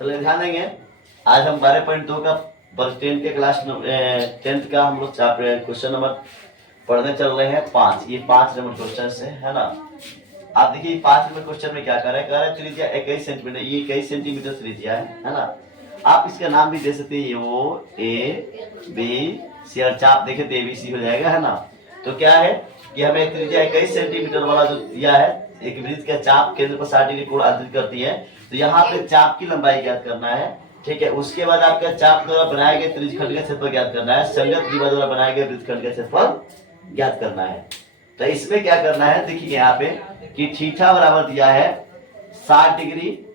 चलिए ध्यान देंगे। आज हम 12.2 का बस 10 के क्लास 10th का हम लोग क्वेश्चन नंबर पढ़ने चल रहे हैं 5। ये 5 नंबर क्वेश्चन है ना। आप देखिए 5 नंबर क्वेश्चन में क्या कर रहा है, कह रहा है त्रिज्या 21 सेंटीमीटर, ये 21 सेंटीमीटर त्रिज्या है ना। आप इसका नाम भी दे सकते हैं, ओ ए बी सी, और चाप देखे तो एबीसी हो जाएगा, है ना। तो क्या है कि हमें त्रिज्या 21 सेंटीमीटर वाला जो दिया है, एक वृत्त का चाप केंद्र पर 60 डिग्री कोण अंतरित करती है, तो यहाँ पे चाप की लंबाई ज्ञात करना है, ठीक है। उसके बाद आपका चाप द्वारा बनाए गए त्रिज्यखंड का क्षेत्रफल ज्ञात करना है, संगत जीवा द्वारा बनाए गए वृत्तखंड का क्षेत्रफल ज्ञात करना है। तो इसमें क्या करना है, देखिए यहाँ पे कि थीटा बराबर दिया है 60 डिग्री,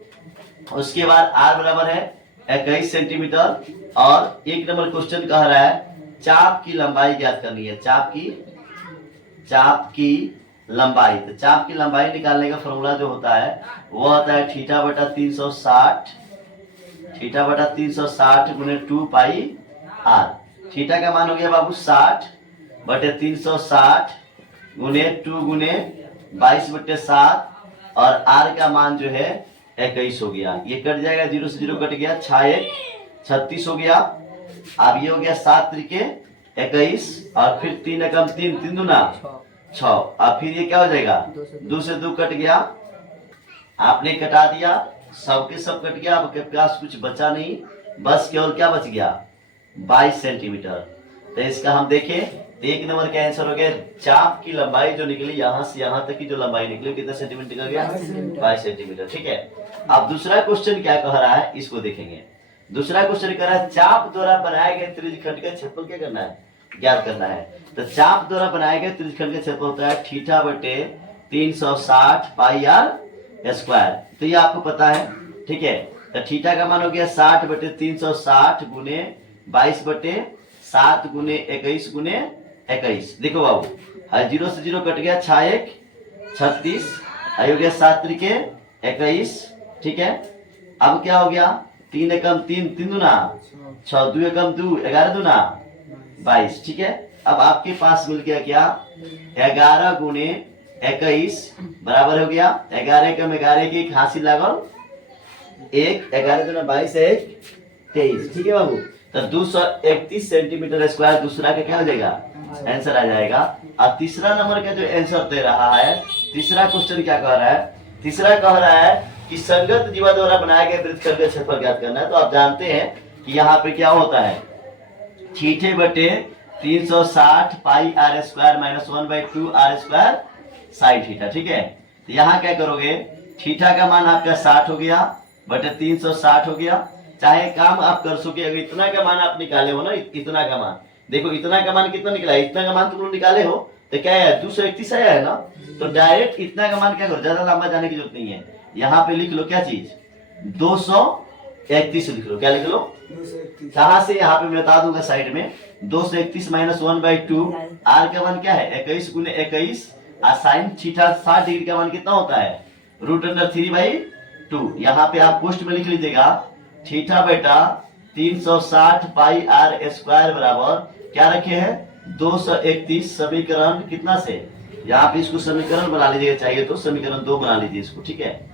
उसके बाद आर बराबर है 21 सेंटीमीटर, और एक नंबर क्वेश्चन कह रहा है चाप की लंबाई ज्ञात करनी है, चाप की लंबाई। तो चाप की लंबाई निकालने का फॉर्मूला जो होता है वो होता है थीटा बटा 360 गुने 2 पाई आर। थीटा का मान हो गया बाबू 60 बटे 360 गुने 2 गुने 22/7, और आर का मान जो है 21 हो गया। ये कट जाएगा, 0 से 0 कट गया, 6 36 हो गया। अब ये हो गया 7 त्रिके 21, और फिर 3 एकम 3, 3 दूना 6, अब फिर ये क्या हो जाएगा, 2 से 2 कट गया, आपने कटा दिया, सबके सब कट गया, आपके पास कुछ बचा नहीं, बस केवल क्या बच गया 22 सेंटीमीटर। तो इसका हम देखें तो एक नंबर का आंसर हो गया चाप की लंबाई जो निकली यहाँ से यहाँ तक की जो लंबाई निकली कितना सेंटीमीटर निकल गया, 22 सेंटीमीटर, ठीक है। अब दूसरा क्वेश्चन क्या कह रहा है इसको देखेंगे। दूसरा क्वेश्चन कह रहा है चाप द्वारा बनाए गए त्रिज्यखंड का क्षेत्रफल क्या करना है, ज्ञात करना है। तो चाप द्वारा बनाए गए त्रिज्यखंड का क्षेत्रफल होता है थीटा बटे 360 पाई आर स्क्वायर। तो ये आपको पता है, ठीक है। तो थीटा का मान हो गया 60 बटे 360 गुने 22/7 गुने 21 गुने 21। देखो बाबू 0 से 0 कट गया, 6 36, हो गया 7 त्रिके 21, ठीक है। अब क्या हो गया 3 एकम 3, 3 दूना 6, 2 एकम 2, 11 दूना 22, ठीक है। अब आपके पास मिल गया क्या 11 गुने 21 बराबर हो गया 11 एकम 11 की हासिल लागल 1, 11 दूना 22, 1 23, ठीक है बाबू। तो 231 सेंटीमीटर स्क्वायर दूसरा का क्या हो जाएगा, आंसर आ जाएगा। और तीसरा नंबर का जो आंसर दे रहा है, तीसरा क्वेश्चन क्या कह रहा है, तीसरा कह रहा है कि संगत जीवा द्वारा बनाए गए वृत्तखंड का क्षेत्रफल ज्ञात करना है। तो आप जानते हैं कि यहाँ पे क्या होता है थीटे बटे 360 pi R square minus 1/2 R square sine theta, ठीक है। तो यहाँ क्या करोगे, थीटा का मान आपका 60 हो गया बटे 360 हो गया। चाहे काम आप कर सके, अगर इतना का मान आप निकाले हो ना, इतना का मान देखो, इतना का मान कितना निकला है, इतना का मान तुम लोग निकाले हो तो क्या है 231 आया है ना। तो डायरेक्ट इतना का मान क्या करो, ज्यादा लंबा जाने की जरूरत नहीं है, यहाँ पे लिख लो क्या चीज 231 लिख लो, क्या लिख लो, कहाँ से, यहाँ पे मैं बता दूंगा साइड में 231 माइनस 1/2 आर का मान क्या है 21 गुने 21, और साइन थीटा 60 डिग्री का मान कितना होता है √3/2। यहाँ पे आप पोस्ट में लिख लीजिएगा थीटा बेटा 360 पाई आर स्क्वायर बराबर क्या रखे हैं 231, समीकरण कितना से, यहाँ पे इसको समीकरण बना लीजिएगा, चाहिए तो समीकरण 2 बना लीजिए इसको, ठीक है।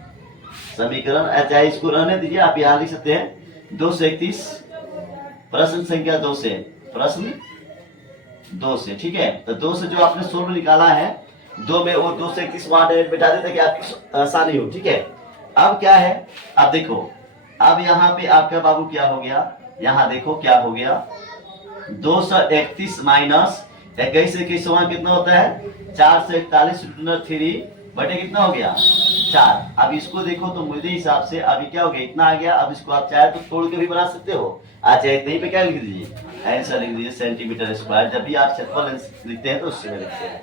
समीकरण चाहे इसको रहने दीजिए, आप यहाँ लिख सकते हैं 231 प्रश्न संख्या 2 से, प्रश्न 2 से, ठीक है। तो 2 से जो आपने सोल्व निकाला है 2 में वो 231 वहां डायरेक्ट बिठा देते कि आपकी आसानी हो, ठीक है। अब क्या है, अब देखो, अब यहाँ पे आपका बाबू क्या हो गया, यहाँ देखो क्या हो गया 231 माइनस 21 से 21 कितना होता है 441 √3 बटे कितना हो गया 4। अब इसको देखो तो मुझे हिसाब से अभी क्या हो गया, इतना आ गया। अब इसको आप चाहे तो तोड़ के भी बना सकते हो, अच्छा इतने पे क्या लिख दीजिए आंसर लिख दीजिए सेंटीमीटर स्क्वायर। जब भी आप क्षेत्रफल लिखते हैं तो उससे लिखते हैं।